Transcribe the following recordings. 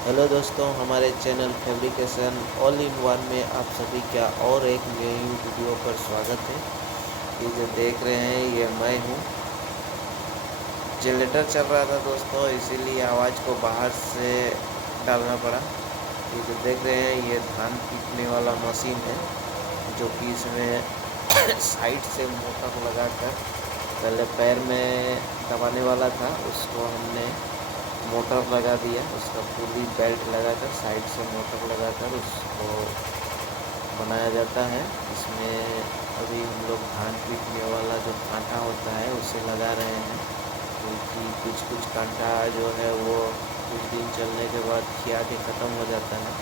Hello दोस्तों, हमारे channel fabrication all in one में आप सभी का और एक नई वीडियो पर स्वागत है। ये जो देख रहे हैं ये मैं हूँ। जनरेटर चल रहा था दोस्तों, इसीलिए आवाज़ को बाहर से डालना पड़ा। ये जो देख रहे हैं ये धान पीटने वाला मशीन है, जो कि इसमें साइड से मोटर लगाकर पहले पैर में दबाने वाला था, उसको हमने मोटर लगा दिया। उसका पूरी बेल्ट लगाकर साइड से मोटर लगाकर उसको बनाया जाता है। इसमें अभी हम लोग धान पीटने वाला जो कांटा होता है उसे लगा रहे हैं, क्योंकि कुछ कांटा जो है वो कुछ दिन चलने के बाद खिया के ख़त्म हो जाता है,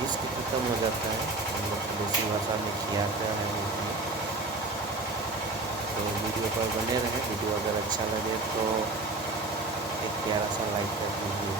घिस के ख़त्म हो जाता है। हम लोग देसी भाषा में खियाते हैं उसमें। तो वीडियो पर बने रहें। वीडियो अगर अच्छा लगे तो एक प्यारा सा लाइक कर दीजिए।